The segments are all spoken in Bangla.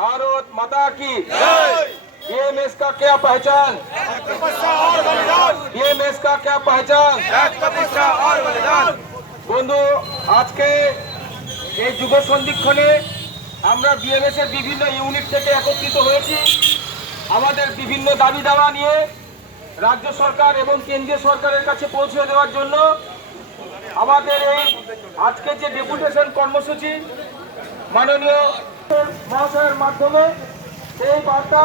भारत माता की बीएमएस का क्या पहचान, बीएमएस का क्या पहचान। বন্ধু, আজকে এই যুব সন্ধিক্ষণে আমরা বিএমএস এর বিভিন্ন ইউনিট থেকে একত্রিত হয়েছি আমাদের বিভিন্ন দাবি দাওয়া নিয়ে রাজ্য সরকার এবং কেন্দ্রীয় সরকারের কাছে পৌঁছে দেওয়ার জন্য। আমাদের এই আজকে যে ডেপুটেশন কর্মসূচি মাননীয় মহাশয়ের মাধ্যমে এই বার্তা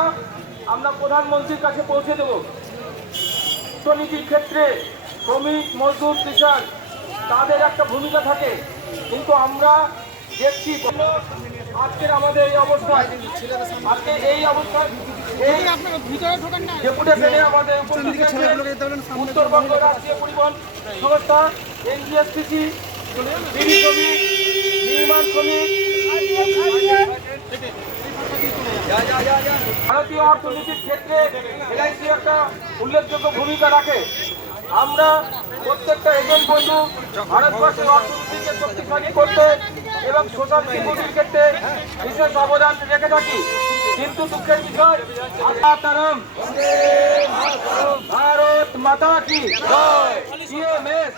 আমরা প্রধানমন্ত্রীর কাছে পৌঁছে দেব। অর্থনীতির ক্ষেত্রে শ্রমিক, মজদুর, কৃষক তাদের একটা ভূমিকা থাকে, কিন্তু আমরা দেখছি আজকের আমাদের এই অবস্থা, আজকে এই অবস্থায় এই ডেপুটেশনে আমাদের উত্তরবঙ্গ রাষ্ট্রীয় পরিবহন সংস্থা, এনজিএসটিসি, বিড়ি শ্রমিক, নির্মাণ শ্রমিক, ভারতীয় অর্থনীতির ক্ষেত্রে এলআইসি একটা উল্লেখযোগ্য ভূমিকা রাখে। আমরা প্রত্যেকটা এজেন্ট বন্ধু ভারতবর্ষের অর্থনীতিকে শক্তিশালী করতে এবং সোশ্যাল সিকিউরিটির ক্ষেত্রে বিশেষ অবদান রেখে থাকি, কিন্তু দুঃখের বিষয় ভারত মাতা কি, বিএমএস